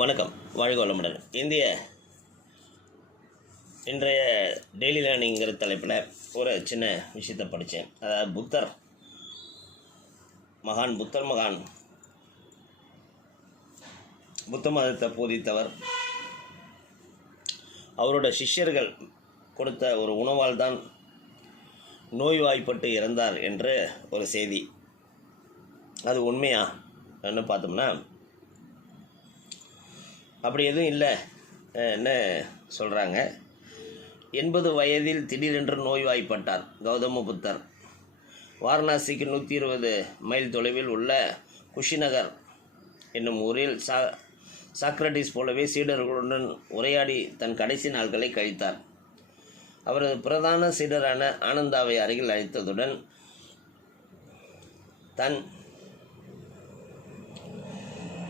வணக்கம். வாழ்க வளமுடன். இந்திய இன்றைய டெய்லி லேர்னிங்கிற தலைப்பில் ஒரு சின்ன விஷயத்தை படித்தேன் அதாவது புத்தர் மகான் புத்தர் மகான். புத்த மதத்தை போதித்தவர். அவரோட சிஷ்யர்கள் கொடுத்த ஒரு உணவால் தான் நோய்வாய்ப்பட்டு இறந்தார் என்று ஒரு செய்தி. அது உண்மையா? என்ன பார்த்தோம்னா அப்படி எதுவும் இல்லை. என்ன சொல்கிறாங்க எண்பது வயதில் திடீரென்று நோய்வாய்ப்பட்டார் கௌதம புத்தர். வாரணாசிக்கு நூற்றி இருபது மைல் தொலைவில் உள்ள குஷிநகர் என்னும் ஊரில் சா சாக்ரட்டிஸ் போலவே சீடர்களுடன் உரையாடி தன் கடைசி நாட்களை கழித்தார். அவரது பிரதான சீடரான ஆனந்தாவை அருகில் அழைத்ததுடன் தன்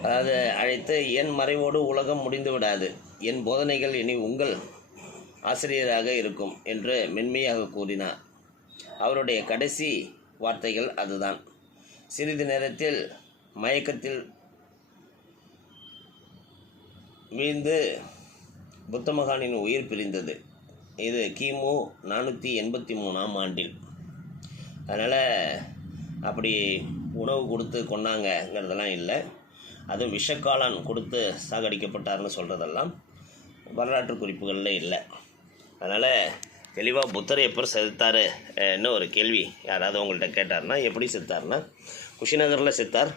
அதாவது அழைத்து என் மறைவோடு உலகம் முடிந்து விடாது என் போதனைகள் இனி உங்கள் ஆசிரியராக இருக்கும் என்று மென்மையாக கூறினார். அவருடைய கடைசி வார்த்தைகள் அதுதான். சிறிது நேரத்தில் மயக்கத்தில் வீழ்ந்து புத்தமகானின் உயிர் பிரிந்தது. இது கிமு நானூற்றி எண்பத்தி மூணாம் ஆண்டில். அதனால் அப்படி உணவு கொடுத்து கொண்டாங்கங்கிறதெல்லாம் இல்லை. அதுவும் விஷக்காளான் கொடுத்து சாகடிக்கப்பட்டார்னு சொல்கிறதெல்லாம் வரலாற்று குறிப்புகளில் இல்லை. அதனால் தெளிவாக புத்தர் எப்போ செத்தார் என்ன ஒரு கேள்வி யாராவது உங்கள்கிட்ட கேட்டார்னா எப்படி செத்தார்னா குஷிநகரில் செத்தார்.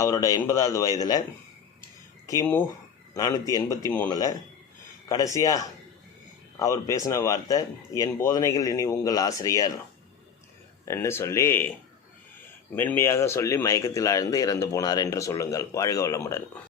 அவரோட எண்பதாவது வயதில் கிமு நானூற்றி எண்பத்தி மூணில் கடைசியாக அவர் பேசின வார்த்தை என் போதனைகள் இனி உங்கள் ஆசிரியர் என்று சொல்லி மென்மையாக சொல்லி மயக்கத்தில் ஆழ்ந்து இறந்து போனார் என்று சொல்லுங்கள். வாழ்க வளமுடன்.